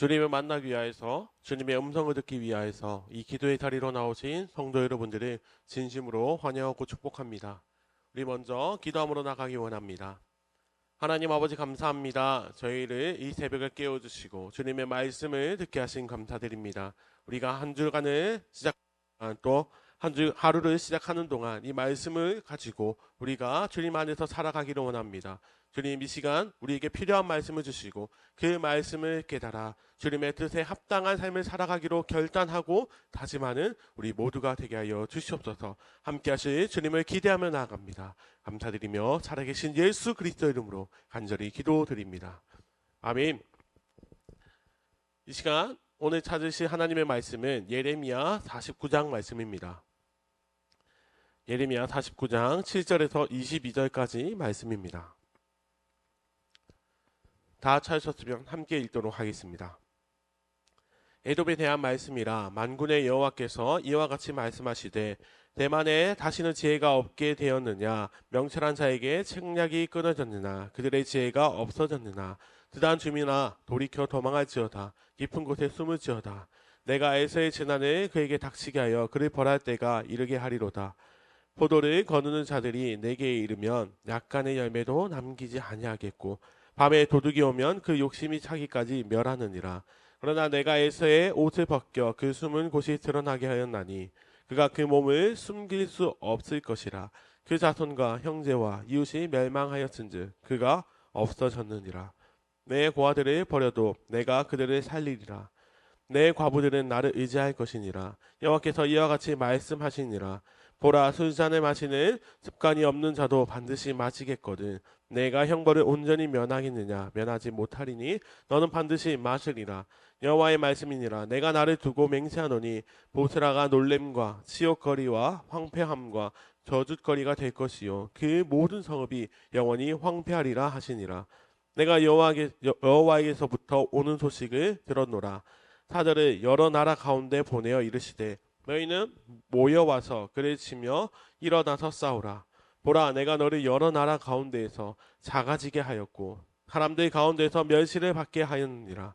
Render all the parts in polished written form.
주님을 만나기 위하여서 주님의 음성을 듣기 위하여서 이 기도의 자리로 나오신 성도 여러분들을 진심으로 환영하고 축복합니다. 우리 먼저 기도함으로 나가기 원합니다. 하나님 아버지 감사합니다. 저희를 이 새벽을 깨워주시고 주님의 말씀을 듣게 하신 감사드립니다. 우리가 한 주간을 또 한 주 하루를 시작하는 동안 이 말씀을 가지고 우리가 주님 안에서 살아가기를 원합니다. 주님 이 시간 우리에게 필요한 말씀을 주시고 그 말씀을 깨달아 주님의 뜻에 합당한 삶을 살아가기로 결단하고 다짐하는 우리 모두가 되게 하여 주시옵소서. 함께 하실 주님을 기대하며 나아갑니다. 감사드리며 살아계신 예수 그리스도 이름으로 간절히 기도드립니다. 아멘. 이 시간 오늘 찾으실 하나님의 말씀은 예레미야 49장 말씀입니다. 예레미야 49장 7절에서 22절까지 말씀입니다. 다 찾으셨으면 함께 읽도록 하겠습니다. 에돔에 대한 말씀이라 만군의 여호와께서 이와 같이 말씀하시되 대만에 다시는 지혜가 없게 되었느냐 명철한 자에게 책략이 끊어졌느냐 그들의 지혜가 없어졌느냐 드단 주민아 돌이켜 도망할지어다 깊은 곳에 숨을지어다 내가 에서의 재난을 그에게 닥치게 하여 그를 벌할 때가 이르게 하리로다. 포도를 거두는 자들이 내게 이르면 약간의 열매도 남기지 아니하겠고 밤에 도둑이 오면 그 욕심이 차기까지 멸하느니라. 그러나 내가 에서의 옷을 벗겨 그 숨은 곳이 드러나게 하였나니 그가 그 몸을 숨길 수 없을 것이라. 그 자손과 형제와 이웃이 멸망하였은즉 그가 없어졌느니라. 내 고아들을 버려도 내가 그들을 살리리라. 내 과부들은 나를 의지할 것이니라. 여호와께서 이와 같이 말씀하시니라. 보라 술잔을 마시는 습관이 없는 자도 반드시 마시겠거든. 내가 형벌을 온전히 면하겠느냐 면하지 못하리니 너는 반드시 마시리라. 여호와의 말씀이니라. 내가 나를 두고 맹세하노니 보스라가 놀램과 치욕거리와 황폐함과 저주거리가 될 것이요 그 모든 성읍이 영원히 황폐하리라 하시니라. 내가 여호와에게서부터 오는 소식을 들었노라. 사자를 여러 나라 가운데 보내어 이르시되 너희는 모여와서 그를 치며 일어나서 싸우라. 보라 내가 너를 여러 나라 가운데에서 작아지게 하였고 사람들 가운데서 멸시를 받게 하였느니라.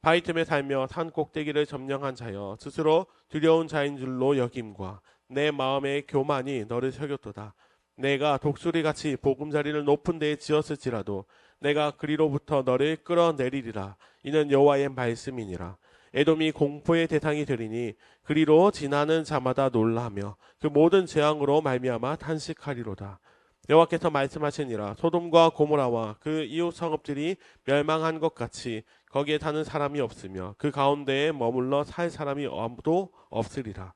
바위 틈에 살며 산 꼭대기를 점령한 자여 스스로 두려운 자인 줄로 여김과 내 마음의 교만이 너를 속였도다. 내가 독수리같이 보금자리를 높은 데에 지었을지라도 내가 그리로부터 너를 끌어내리리라. 이는 여호와의 말씀이니라. 에돔이 공포의 대상이 되리니 그리로 지나는 자마다 놀라며 그 모든 재앙으로 말미암아 탄식하리로다. 여호와께서 말씀하시니라. 소돔과 고모라와 그 이웃 성읍들이 멸망한 것 같이 거기에 사는 사람이 없으며 그 가운데에 머물러 살 사람이 아무도 없으리라.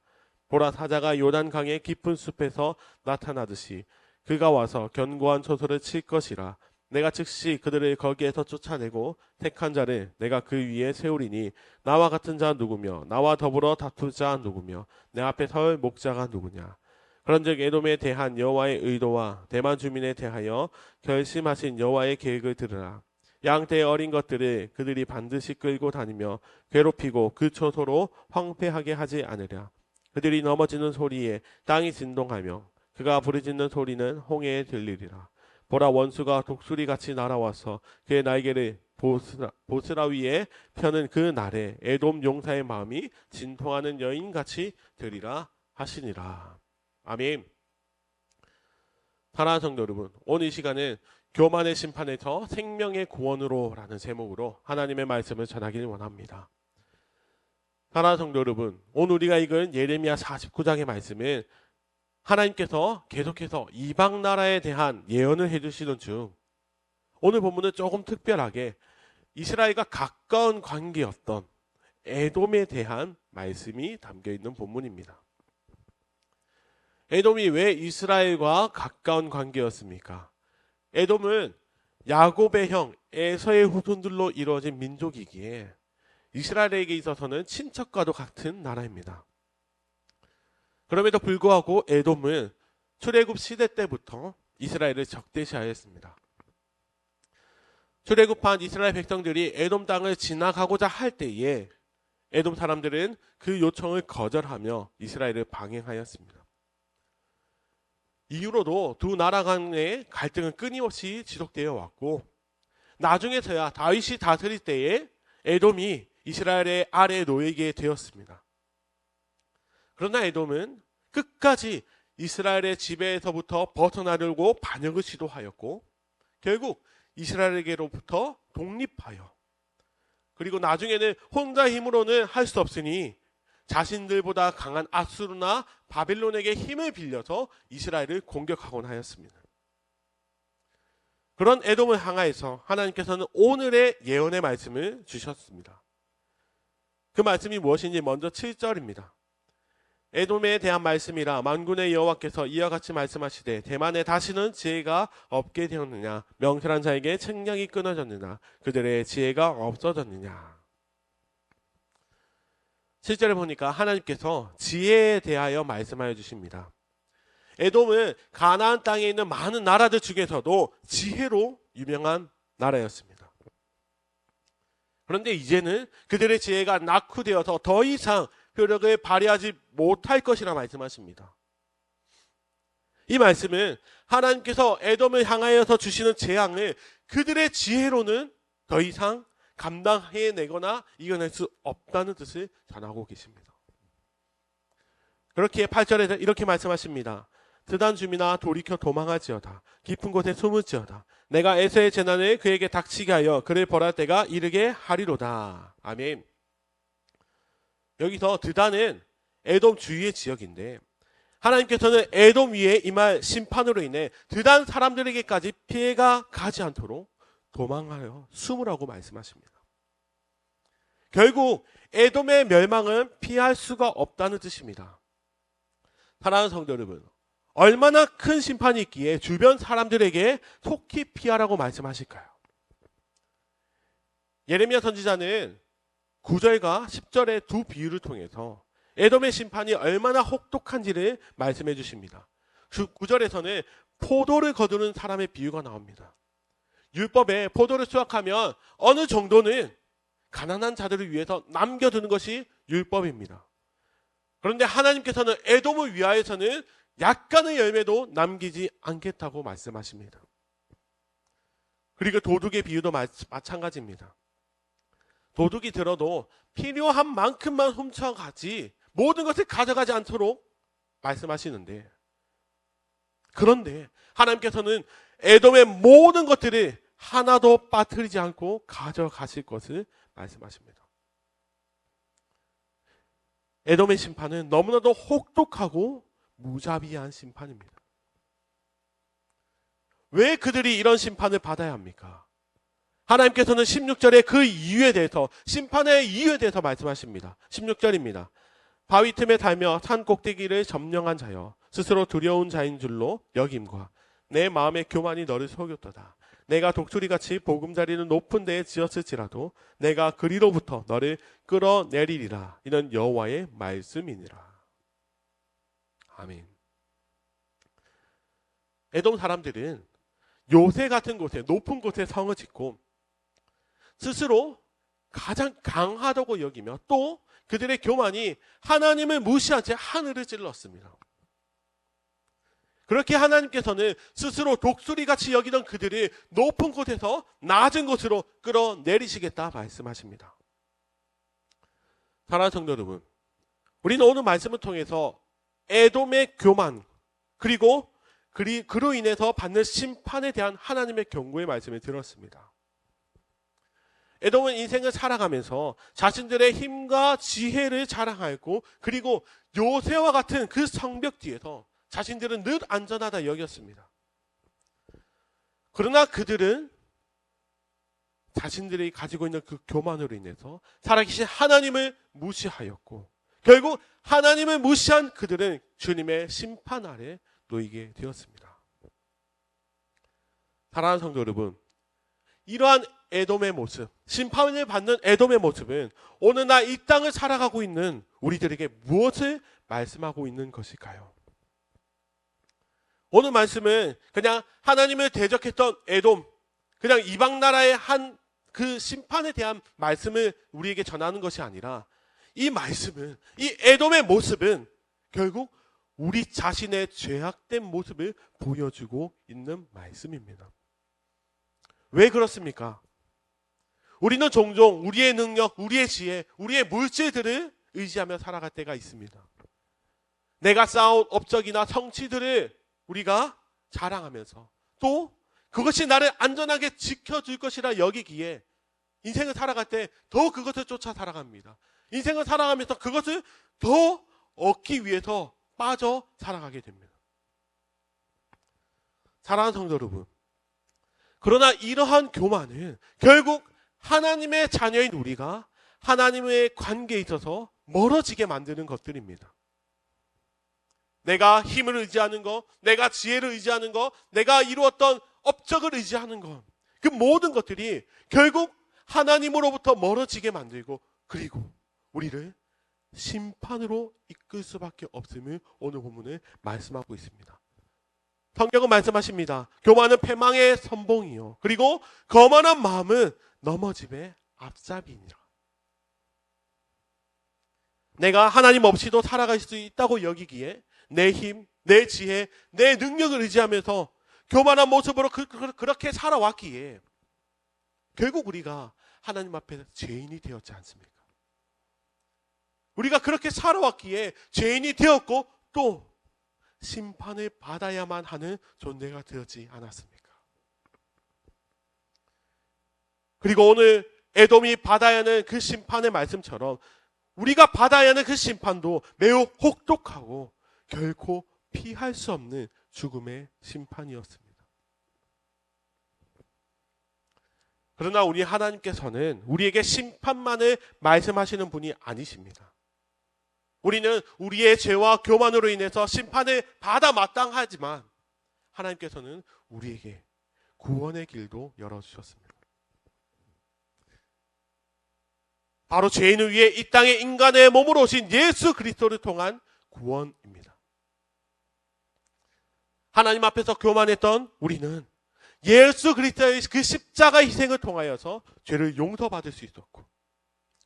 보라 사자가 요단강의 깊은 숲에서 나타나듯이 그가 와서 견고한 초소를 칠 것이라. 내가 즉시 그들을 거기에서 쫓아내고 택한 자를 내가 그 위에 세우리니 나와 같은 자 누구며 나와 더불어 다툴 자 누구며 내 앞에 설 목자가 누구냐. 그런즉 에돔에 대한 여호와의 의도와 대만 주민에 대하여 결심하신 여호와의 계획을 들으라. 양떼의 어린 것들을 그들이 반드시 끌고 다니며 괴롭히고 그 초소로 황폐하게 하지 않으랴. 그들이 넘어지는 소리에 땅이 진동하며 그가 부르짖는 소리는 홍해에 들리리라. 보라 원수가 독수리같이 날아와서 그의 날개를 보스라 위에 펴는 그 날에 에돔 용사의 마음이 진통하는 여인같이 되리라 하시니라. 아멘. 사랑하는 성도 여러분, 오늘 이 시간은 교만의 심판에서 생명의 구원으로 라는 제목으로 하나님의 말씀을 전하기를 원합니다. 사랑하는 성도 여러분, 오늘 우리가 읽은 예레미야 49장의 말씀은 하나님께서 계속해서 이방 나라에 대한 예언을 해주시는 중 오늘 본문은 조금 특별하게 이스라엘과 가까운 관계였던 에돔에 대한 말씀이 담겨있는 본문입니다. 에돔이 왜 이스라엘과 가까운 관계였습니까? 에돔은 야곱의 형 에서의 후손들로 이루어진 민족이기에 이스라엘에게 있어서는 친척과도 같은 나라입니다. 그럼에도 불구하고 에돔은 출애굽 시대 때부터 이스라엘을 적대시하였습니다. 출애굽한 이스라엘 백성들이 에돔 땅을 지나가고자 할 때에 에돔 사람들은 그 요청을 거절하며 이스라엘을 방해하였습니다. 이후로도 두 나라 간의 갈등은 끊임없이 지속되어 왔고 나중에서야 다윗이 다스릴 때에 에돔이 이스라엘의 아래 놓이게 되었습니다. 그러나 에돔은 끝까지 이스라엘의 지배에서부터 벗어나려고 반역을 시도하였고 결국 이스라엘에게로부터 독립하여 그리고 나중에는 혼자 힘으로는 할 수 없으니 자신들보다 강한 아수르나 바벨론에게 힘을 빌려서 이스라엘을 공격하곤 하였습니다. 그런 에돔을 향하여서 하나님께서는 오늘의 예언의 말씀을 주셨습니다. 그 말씀이 무엇인지 먼저 7절입니다. 에돔에 대한 말씀이라 만군의 여호와께서 이와 같이 말씀하시되 대만에 다시는 지혜가 없게 되었느냐 명철한 자에게 책량이 끊어졌느냐 그들의 지혜가 없어졌느냐. 7절에 보니까 하나님께서 지혜에 대하여 말씀하여 주십니다. 에돔은 가나안 땅에 있는 많은 나라들 중에서도 지혜로 유명한 나라였습니다. 그런데 이제는 그들의 지혜가 낙후되어서 더 이상 효력을 발휘하지 못할 것이라 말씀하십니다. 이 말씀은 하나님께서 에돔을 향하여서 주시는 재앙을 그들의 지혜로는 더 이상 감당해내거나 이겨낼 수 없다는 뜻을 전하고 계십니다. 그렇게 8절에서 이렇게 말씀하십니다. 드단 주민아 돌이켜 도망할지어다. 깊은 곳에 숨을지어다. 내가 에서의 재난을 그에게 닥치게 하여 그를 벌할 때가 이르게 하리로다. 아멘. 여기서 드단은 에돔 주위의 지역인데 하나님께서는 에돔 위에 임할 심판으로 인해 드단 사람들에게까지 피해가 가지 않도록 도망하여 숨으라고 말씀하십니다. 결국 에돔의 멸망은 피할 수가 없다는 뜻입니다. 사랑하는 성도 여러분, 얼마나 큰 심판이 있기에 주변 사람들에게 속히 피하라고 말씀하실까요? 예레미야 선지자는 9절과 10절의 두 비유를 통해서 에돔의 심판이 얼마나 혹독한지를 말씀해 주십니다. 9절에서는 포도를 거두는 사람의 비유가 나옵니다. 율법에 포도를 수확하면 어느 정도는 가난한 자들을 위해서 남겨두는 것이 율법입니다. 그런데 하나님께서는 에돔을 위하여서는 약간의 열매도 남기지 않겠다고 말씀하십니다. 그리고 도둑의 비유도 마찬가지입니다. 도둑이 들어도 필요한 만큼만 훔쳐가지 모든 것을 가져가지 않도록 말씀하시는데 그런데 하나님께서는 에돔의 모든 것들을 하나도 빠뜨리지 않고 가져가실 것을 말씀하십니다. 에돔의 심판은 너무나도 혹독하고 무자비한 심판입니다. 왜 그들이 이런 심판을 받아야 합니까? 하나님께서는 16절에 그 이유에 대해서 심판의 이유에 대해서 말씀하십니다. 16절입니다. 바위 틈에 달며 산 꼭대기를 점령한 자여 스스로 두려운 자인 줄로 여김과 내 마음의 교만이 너를 속였도다. 내가 독수리같이 보금자리는 높은 데에 지었을지라도 내가 그리로부터 너를 끌어내리리라. 이는 여호와의 말씀이니라. 아멘. 에돔 사람들은 요새 같은 곳에 높은 곳에 성을 짓고 스스로 가장 강하다고 여기며 또 그들의 교만이 하나님을 무시한 채 하늘을 찔렀습니다. 그렇게 하나님께서는 스스로 독수리같이 여기던 그들을 높은 곳에서 낮은 곳으로 끌어내리시겠다 말씀하십니다. 사랑하는 성도 여러분, 우리는 오늘 말씀을 통해서 에돔의 교만 그리고 그로 인해서 받는 심판에 대한 하나님의 경고의 말씀을 들었습니다. 에돔은 인생을 살아가면서 자신들의 힘과 지혜를 자랑하였고 그리고 요새와 같은 그 성벽 뒤에서 자신들은 늘 안전하다 여겼습니다. 그러나 그들은 자신들이 가지고 있는 그 교만으로 인해서 살아계신 하나님을 무시하였고 결국 하나님을 무시한 그들은 주님의 심판 아래 놓이게 되었습니다. 사랑하는 성도 여러분, 이러한 에돔의 모습, 심판을 받는 에돔의 모습은 오늘날 이 땅을 살아가고 있는 우리들에게 무엇을 말씀하고 있는 것일까요? 오늘 말씀은 그냥 하나님을 대적했던 에돔, 그냥 이방 나라의 한 그 심판에 대한 말씀을 우리에게 전하는 것이 아니라 이 말씀은, 이 에돔의 모습은 결국 우리 자신의 죄악된 모습을 보여주고 있는 말씀입니다. 왜 그렇습니까? 우리는 종종 우리의 능력, 우리의 지혜, 우리의 물질들을 의지하며 살아갈 때가 있습니다. 내가 쌓아온 업적이나 성취들을 우리가 자랑하면서 또 그것이 나를 안전하게 지켜줄 것이라 여기기에 인생을 살아갈 때 더 그것을 쫓아 살아갑니다. 인생을 살아가면서 그것을 더 얻기 위해서 빠져 살아가게 됩니다. 사랑하는 성도 여러분, 그러나 이러한 교만은 결국 하나님의 자녀인 우리가 하나님의 관계에 있어서 멀어지게 만드는 것들입니다. 내가 힘을 의지하는 것, 내가 지혜를 의지하는 것, 내가 이루었던 업적을 의지하는 것, 그 모든 것들이 결국 하나님으로부터 멀어지게 만들고 그리고 우리를 심판으로 이끌 수밖에 없음을 오늘 본문은 말씀하고 있습니다. 성경은 말씀하십니다. 교만은 패망의 선봉이요 그리고 거만한 마음은 넘어짐의 앞잡이니라. 내가 하나님 없이도 살아갈 수 있다고 여기기에 내 힘, 내 지혜, 내 능력을 의지하면서 교만한 모습으로 그렇게 살아왔기에 결국 우리가 하나님 앞에서 죄인이 되었지 않습니까? 우리가 그렇게 살아왔기에 죄인이 되었고 또 심판을 받아야만 하는 존재가 되었지 않았습니까? 그리고 오늘 에돔이 받아야 하는 그 심판의 말씀처럼 우리가 받아야 하는 그 심판도 매우 혹독하고 결코 피할 수 없는 죽음의 심판이었습니다. 그러나 우리 하나님께서는 우리에게 심판만을 말씀하시는 분이 아니십니다. 우리는 우리의 죄와 교만으로 인해서 심판을 받아 마땅하지만 하나님께서는 우리에게 구원의 길도 열어주셨습니다. 바로 죄인을 위해 이 땅에 인간의 몸으로 오신 예수 그리스도를 통한 구원입니다. 하나님 앞에서 교만했던 우리는 예수 그리스도의 그 십자가 희생을 통하여서 죄를 용서받을 수 있었고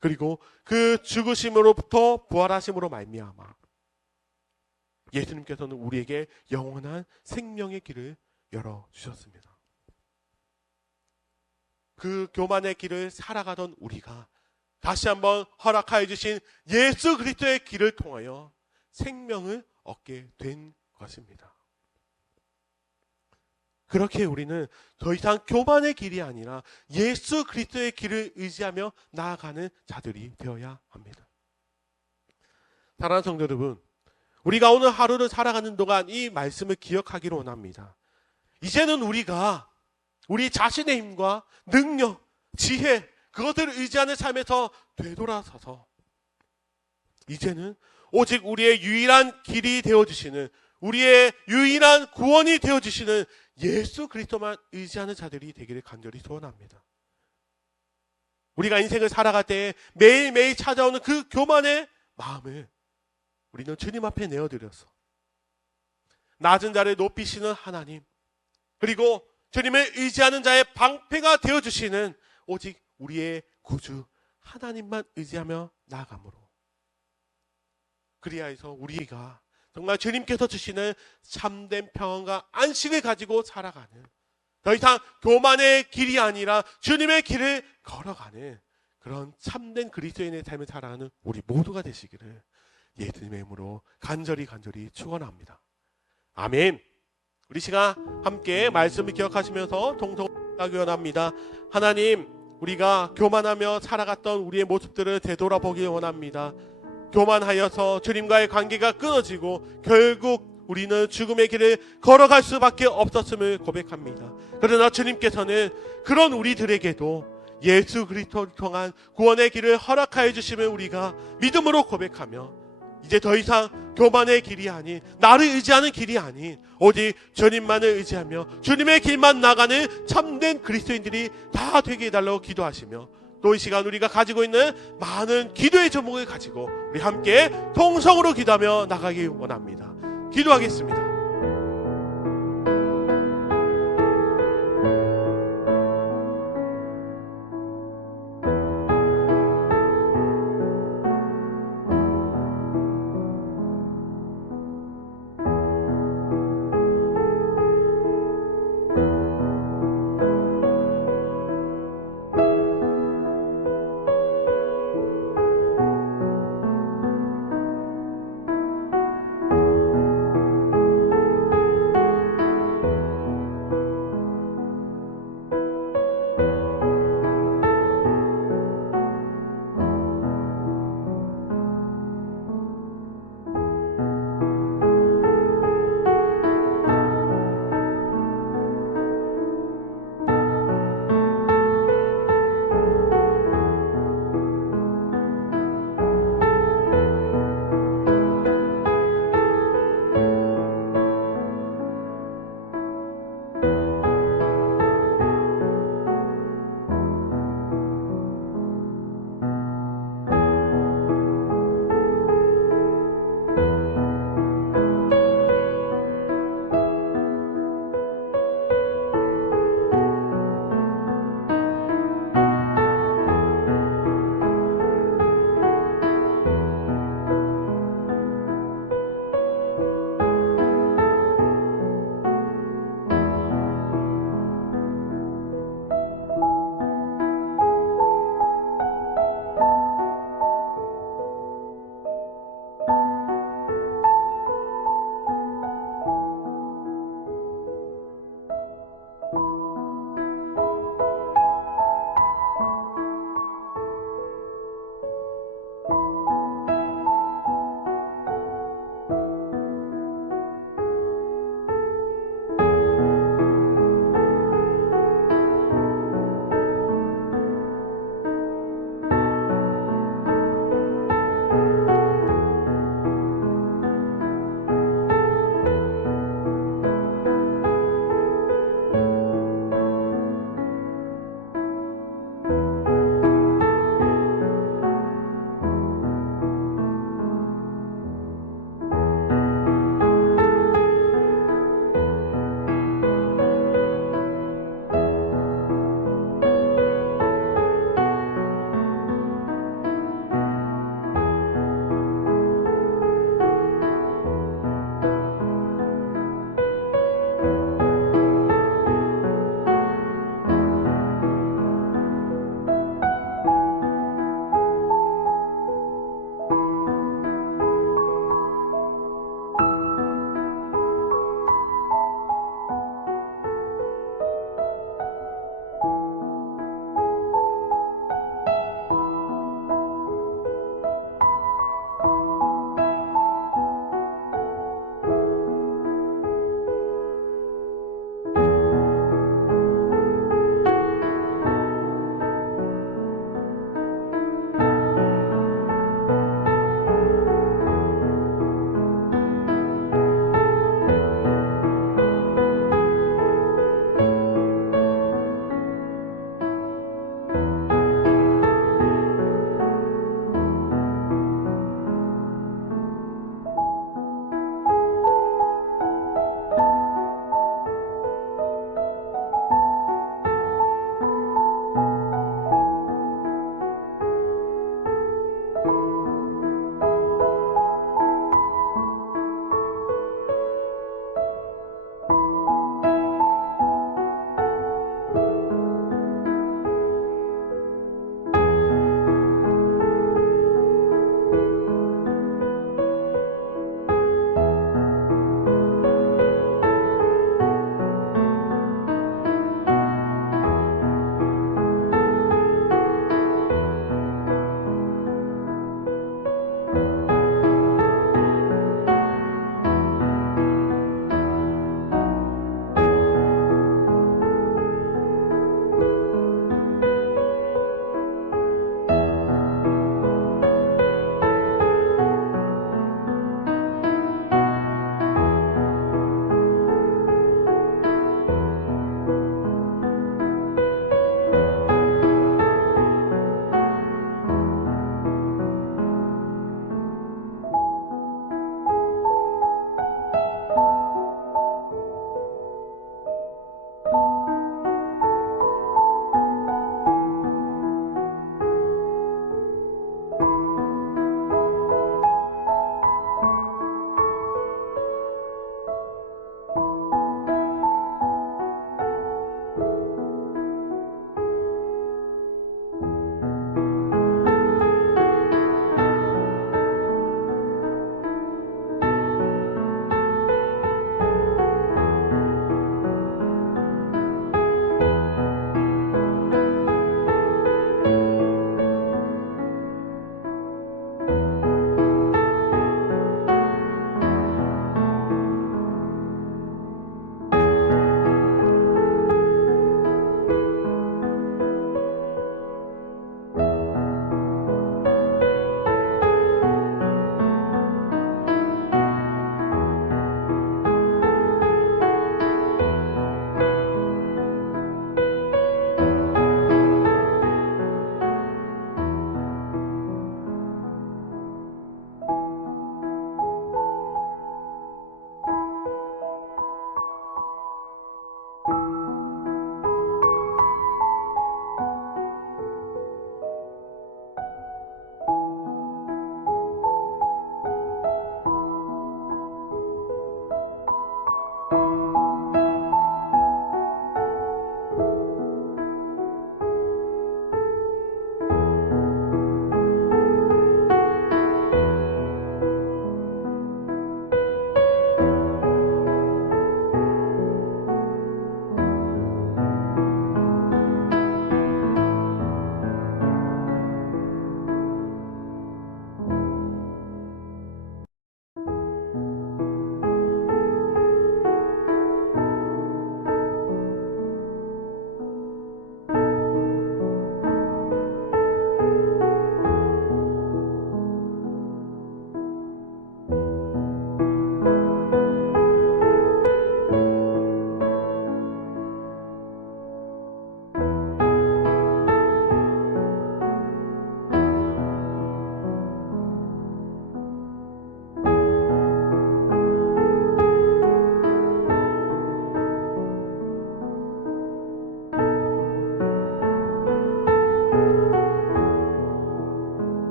그리고 그 죽으심으로부터 부활하심으로 말미암아 예수님께서는 우리에게 영원한 생명의 길을 열어주셨습니다. 그 교만의 길을 살아가던 우리가 다시 한번 허락하여 주신 예수 그리스도의 길을 통하여 생명을 얻게 된 것입니다. 그렇게 우리는 더 이상 교만의 길이 아니라 예수 그리스도의 길을 의지하며 나아가는 자들이 되어야 합니다. 사랑하는 성도 여러분, 우리가 오늘 하루를 살아가는 동안 이 말씀을 기억하기를 원합니다. 이제는 우리가 우리 자신의 힘과 능력, 지혜, 그것들을 의지하는 삶에서 되돌아서서 이제는 오직 우리의 유일한 길이 되어주시는 우리의 유일한 구원이 되어주시는 예수 그리스도만 의지하는 자들이 되기를 간절히 소원합니다. 우리가 인생을 살아갈 때 매일매일 찾아오는 그 교만의 마음을 우리는 주님 앞에 내어드려서 낮은 자를 높이시는 하나님 그리고 주님을 의지하는 자의 방패가 되어주시는 오직 우리의 구주 하나님만 의지하며 나아가므로 그리하여서 우리가 정말 주님께서 주시는 참된 평안과 안식을 가지고 살아가는 더 이상 교만의 길이 아니라 주님의 길을 걸어가는 그런 참된 그리스도인의 삶을 살아가는 우리 모두가 되시기를 예수님의 이름으로 간절히 축원합니다. 아멘. 우리 시간 함께 말씀을 기억하시면서 동성하기 원합니다. 하나님, 우리가 교만하며 살아갔던 우리의 모습들을 되돌아보기 원합니다. 교만하여서 주님과의 관계가 끊어지고 결국 우리는 죽음의 길을 걸어갈 수밖에 없었음을 고백합니다. 그러나 주님께서는 그런 우리들에게도 예수 그리스도를 통한 구원의 길을 허락하여 주시면 우리가 믿음으로 고백하며 이제 더 이상 교만의 길이 아닌 나를 의지하는 길이 아닌 오직 주님만을 의지하며 주님의 길만 나가는 참된 그리스도인들이 다 되게 해달라고 기도하시며 또 이 시간 우리가 가지고 있는 많은 기도의 제목을 가지고 우리 함께 통성으로 기도하며 나가기 원합니다. 기도하겠습니다.